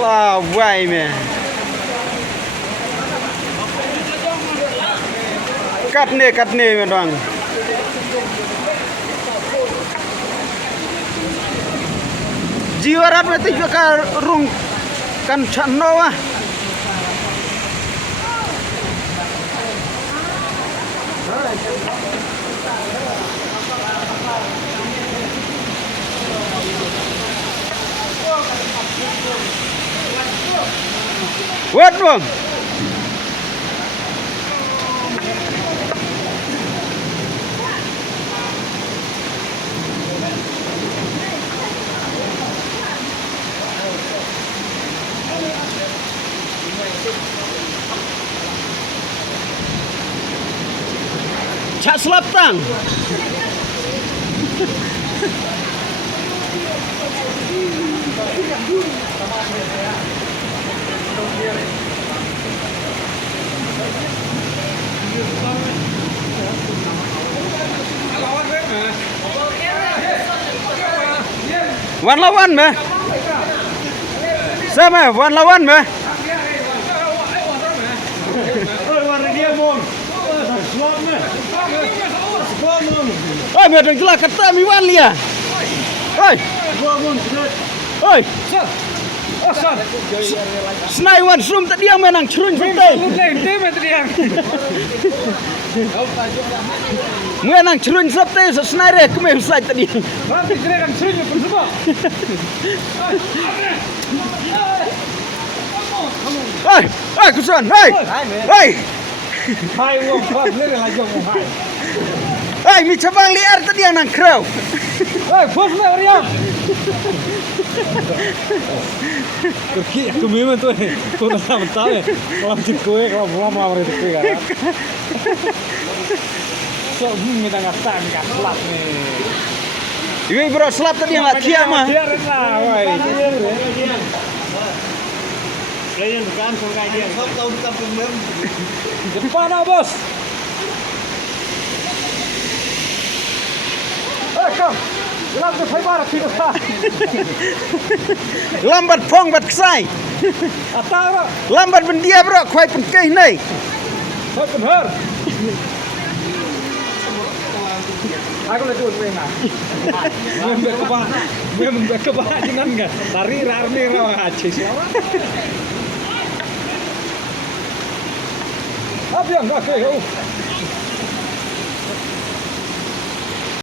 Lah, vai me. Cắt nè mà đoàn. Jiwa rat mati juga rung kan chano ah. What bang? Cak selaptang. Wan lawan me. Sama wan lawan me. Oi, mẹ đừng là cắt tay mi van lia. Oi. Oi. Snai wan sum tadi yang menang curun santai. Menang curun santai snai re kemeh usai tadi. Oi, oi kusan, oi. Oi. Hai wong kuat lere lagi wong hai. Oi, mi cabang liar tadi yang nang krau. Oi, bos me Arya. Turki tu memang tu nak sama tahu. Kalau cikgu kalau belum lama itu kan. So minta ngata ni kat selap ni. Ini bro selap tadi yang laki mah. Dia rendah, woi. Kalian bukan sungai dia. Kau bukan pemem. Depan ah bos. Kom. Lambat tu saya baru tidur sah. Lambat phong bat kesai. Atau Lambat bendia bro, kuai pengkeh ni. kau benar. Aku lagi tuh pengen. Memang kebah jangan enggak. Lari rarni rawa aja siapa. Apa yang enggak ke?